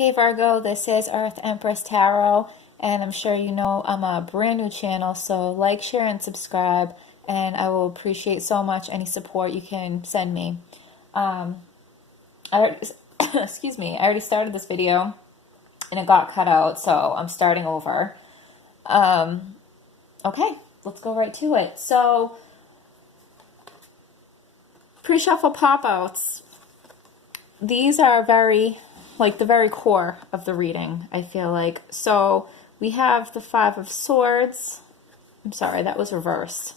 Hey Virgo, this is Earth Empress Tarot, and I'm sure you know I'm a brand new channel, so like, share, and subscribe, and I will appreciate so much any support you can send me. I already, excuse me, I already started this video, and it got cut out, so I'm starting over. Okay, let's go right to it. So, pre-shuffle pop-outs. These are the very core of the reading, I feel like. So we have the Five of Swords. I'm sorry, that was reversed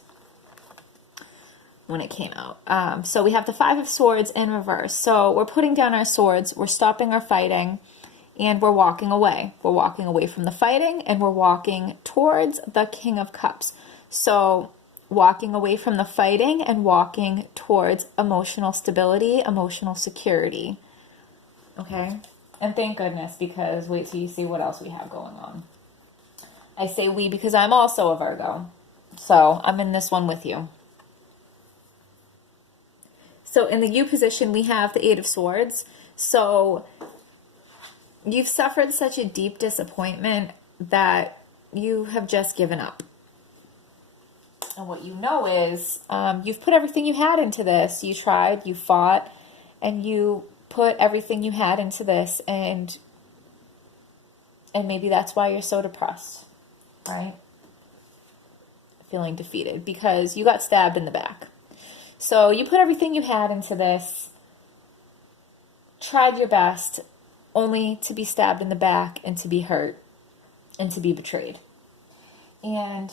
when it came out. So we have the Five of Swords in reverse. So we're putting down our swords, we're stopping our fighting, and we're walking away. We're walking away from the fighting, and we're walking towards the King of Cups. So walking away from the fighting and walking towards emotional stability, emotional security. Okay? And thank goodness, because wait till you see what else we have going on. I say we because I'm also a Virgo. So I'm in this one with you. So in the U position, we have the Eight of Swords. So you've suffered such a deep disappointment that you have just given up. And what you know is you've put everything you had into this. You tried, you fought, and you put everything you had into this, and maybe that's why you're so depressed, right? Feeling defeated because you got stabbed in the back. So you put everything you had into this, tried your best, only to be stabbed in the back and to be hurt and to be betrayed. And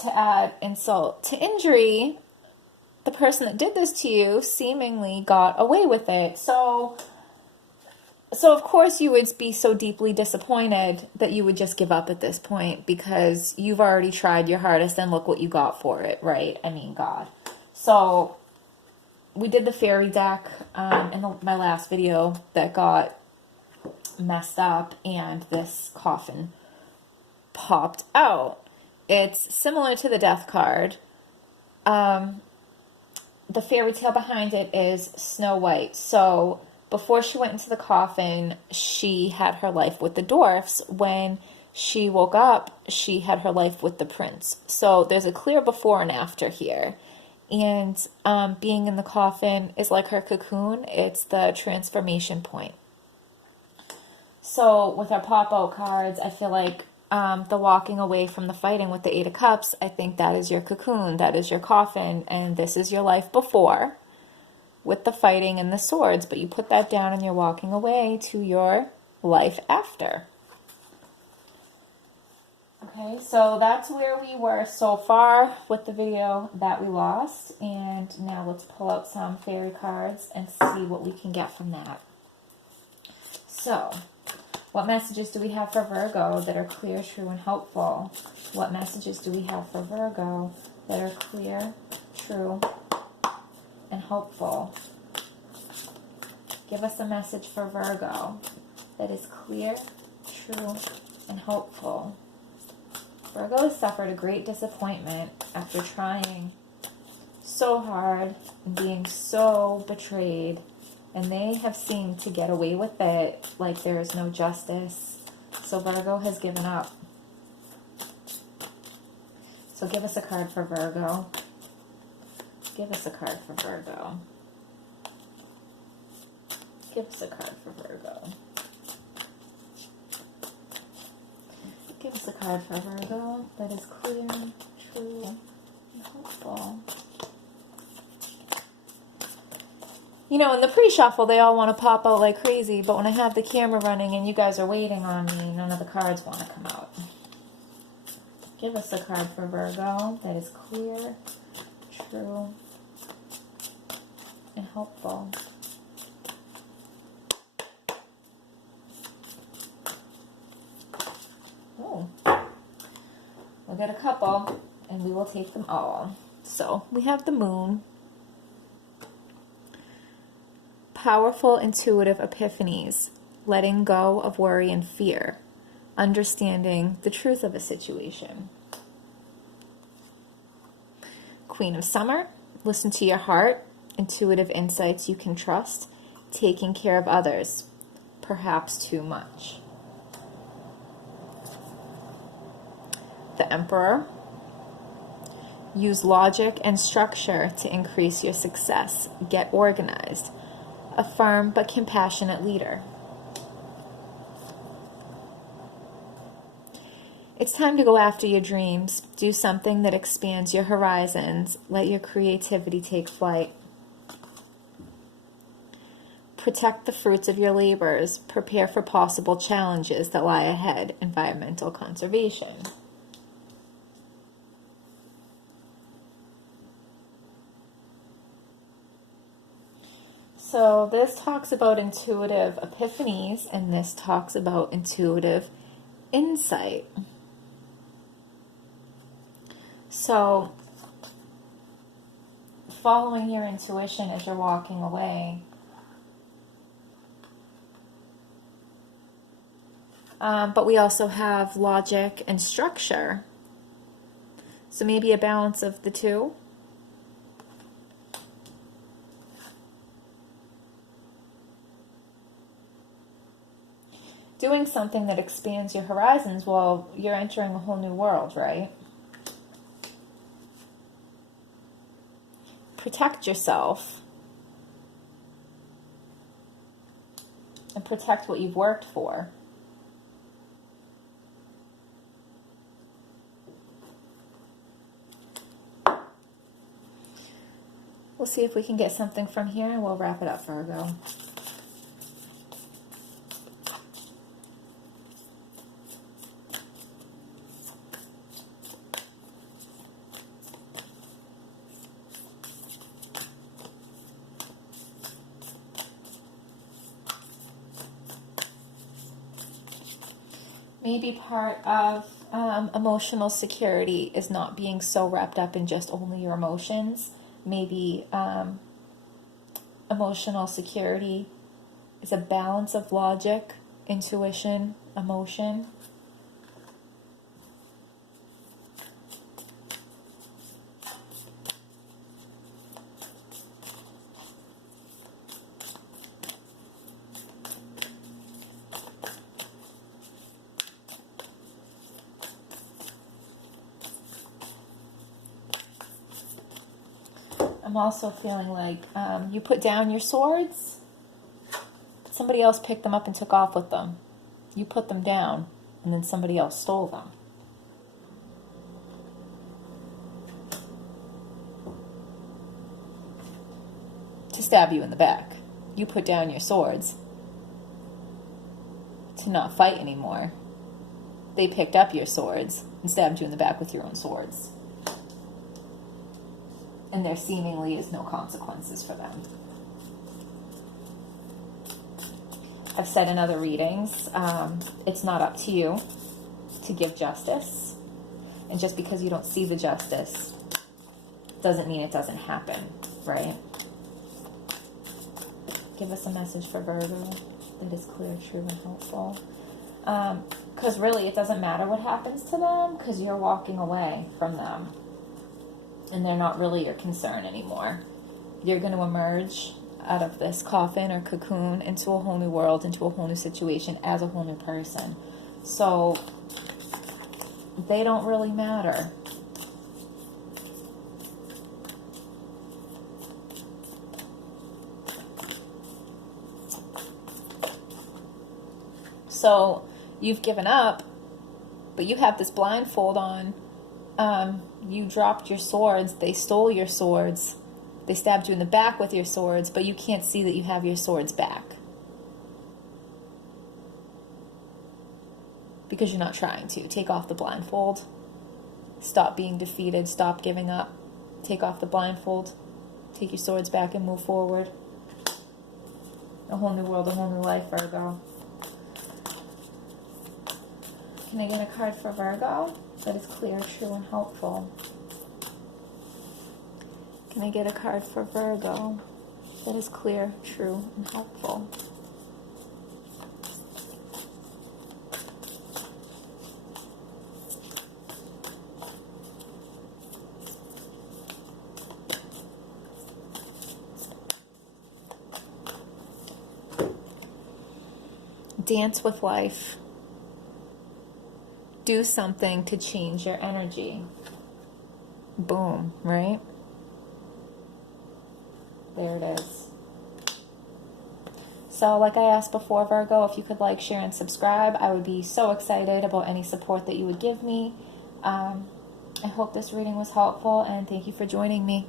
to add insult to injury, the person that did this to you seemingly got away with it. So of course you would be so deeply disappointed that you would just give up at this point because you've already tried your hardest and look what you got for it, right? I mean, God. So we did the fairy deck in my last video that got messed up, and this coffin popped out. It's similar to the death card. The fairy tale behind it is Snow White. So before she went into the coffin, she had her life with the dwarfs. When she woke up, she had her life with the prince. So there's a clear before and after here. And being in the coffin is like her cocoon. It's the transformation point. So with our pop-out cards, I feel like the walking away from the fighting with the Eight of Cups, I think that is your cocoon, that is your coffin, and this is your life before with the fighting and the swords, but you put that down and you're walking away to your life after. Okay, so that's where we were so far with the video that we lost, and now let's pull out some fairy cards and see what we can get from that. So, what messages do we have for Virgo that are clear, true, and helpful? What messages do we have for Virgo that are clear, true, and helpful? Give us a message for Virgo that is clear, true, and helpful. Virgo has suffered a great disappointment after trying so hard and being so betrayed. And they have seemed to get away with it like there is no justice. So Virgo has given up. So give us a card for Virgo. Give us a card for Virgo. Give us a card for Virgo. Give us a card for Virgo that is clear, true, and hopeful. You know, in the pre-shuffle, they all want to pop out like crazy, but when I have the camera running and you guys are waiting on me, none of the cards want to come out. Give us a card for Virgo that is clear, true, and helpful. Oh, we'll get a couple, and we will take them all. So, we have the Moon. Powerful intuitive epiphanies, letting go of worry and fear, understanding the truth of a situation. Queen of Summer, listen to your heart, intuitive insights you can trust, taking care of others. perhaps too much. The Emperor. Use logic and structure to increase your success. Get organized. A firm but compassionate leader. It's time to go after your dreams. Do something that expands your horizons. Let your creativity take flight. Protect the fruits of your labors. Prepare for possible challenges that lie ahead. Environmental conservation. So this talks about intuitive epiphanies, and this talks about intuitive insight. So following your intuition as you're walking away. But we also have logic and structure. So maybe a balance of the two. Doing something that expands your horizons, well, you're entering a whole new world, right? Protect yourself and protect what you've worked for. We'll see if we can get something from here, and we'll wrap it up, Virgo. Maybe part of emotional security is not being so wrapped up in just only your emotions. Maybe emotional security is a balance of logic, intuition, emotion. I'm also feeling like you put down your swords, somebody else picked them up and took off with them. You put them down, and then somebody else stole them. To stab you in the back. You put down your swords to not fight anymore. They picked up your swords and stabbed you in the back with your own swords. And there seemingly is no consequences for them. I've said in other readings, it's not up to you to give justice. And just because you don't see the justice doesn't mean it doesn't happen, right? Give us a message for Virgo that is clear, true, and helpful. Because really, it doesn't matter what happens to them, because you're walking away from them. And they're not really your concern anymore. You're going to emerge out of this coffin or cocoon into a whole new world, into a whole new situation as a whole new person. So they don't really matter. So you've given up, but you have this blindfold on. You dropped your swords, they stole your swords, they stabbed you in the back with your swords, but you can't see that you have your swords back. Because you're not trying to. Take off the blindfold. Stop being defeated, stop giving up. Take off the blindfold. Take your swords back and move forward. A whole new world, a whole new life, Virgo. Can I get a card for Virgo that is clear, true, and helpful? Can I get a card for Virgo that is clear, true, and helpful? Dance with life. Do something to change your energy. Boom, right? There it is. So like I asked before, Virgo, if you could like, share, and subscribe, I would be so excited about any support that you would give me. I hope this reading was helpful, and thank you for joining me.